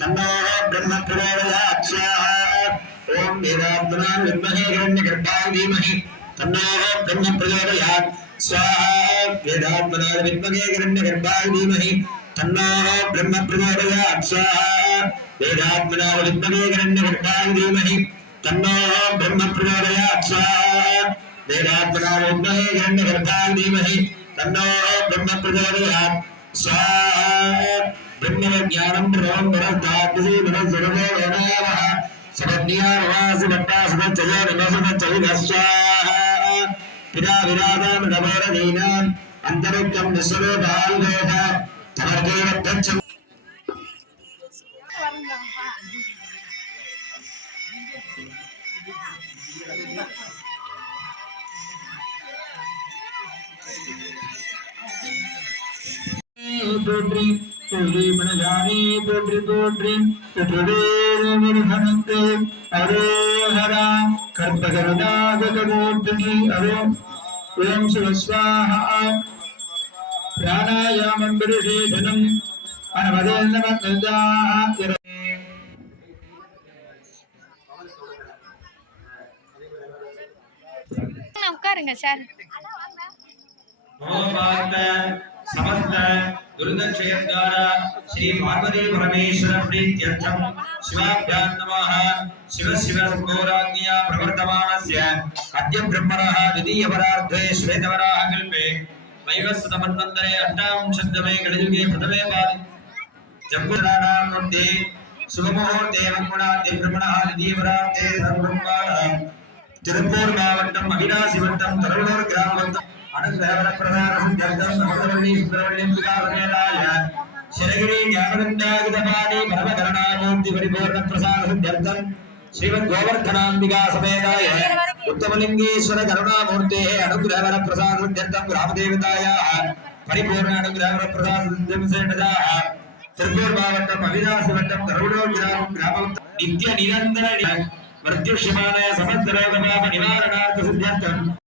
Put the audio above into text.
तन्नो ब्रह्म प्रचोदयात् स्वाहा ॐ वेदात्मना विद्महे हिरण्यगर्भाय धीमहि तन्नो ब्रह्म प्रचोदयात् स्वाहा वेदात्मना विद्महे हिरण्यगर्भाय धीमहि तन्नो ब्रह्म प्रचोदयात् स्वाहा वेदात्मना विद्महे हिरण्यगर्भाय धीमहि तन्नो ब्रह्म प्रचोदयात् स्वाहा वेदात्मना विद्महे हिरण्यगर्भाय धीमहि तन्नो ब्रह्म प्रचोदयात् स्वाहा ब्रह्मज्ञानं रवं वरदातुः मनसर्वो वदावः समज्ञानवासि भट्टासुदच्चयो नमसुदच्चविदस्वाहा पिता विरादां रमोरदीनाम् अन्तरिक्षं विश्वो बाल्गोः तमर्गेव गच्छम् Thank you. போற்றி மனஜானே போற்றி போற்றி முருகனுக்கு அரோஹரா கற்பகருணாகமூர்த்திக்கு அரோ. ஓம் சிவஸ்வாஹா பிராணாயாமம் பிருஷேதனம் அனவதே நம உட்காருங்க சார். சமஸ்த दुर्गक्षयद्वारा श्री पार्वती परमेश्वर प्रीत्यर्थम शिवाभ्यां नमः शिव शिव गौराज्ञया प्रवर्तमानस्य अद्य ब्रह्मणः द्वितीयपरार्धे श्वेतवराः कल्पे वैवस्वतमन्वन्तरे अष्टांशतमे कलियुगे प्रथमे पादे जम्बुराणां मध्ये சுகமுகோர்த்தே வங்குணாத்தி பிரம்மணா திதீவரார்த்தே சர்வம் திருப்பூர் மாவட்டம் அவினாசி வட்டம் தரலூர் கிராம வட்டம் அனந்தவரப்பிரதானம் ஜப்தம் நமதவள்ளி சுந்தரவள்ளியம்பிகாவேலாய சிறகிரி ஞானந்தாகிதபாணி பரமகரணாமூர்த்தி பரிபூர்ண பிரசாதம் ஜப்தம் ஸ்ரீமத் கோவர்தனாம்பிகா சமேதாய உத்தமலிங்கேஸ்வர கருணாமூர்த்தே அனுகிரகர பிரசாதம் ஜப்தம் கிராமதேவதாயா நித்திய நிரந்தர பிரத்யுஷமான சமந்தரகமாக நிவாரணார்த்த சித்தியார்த்தம்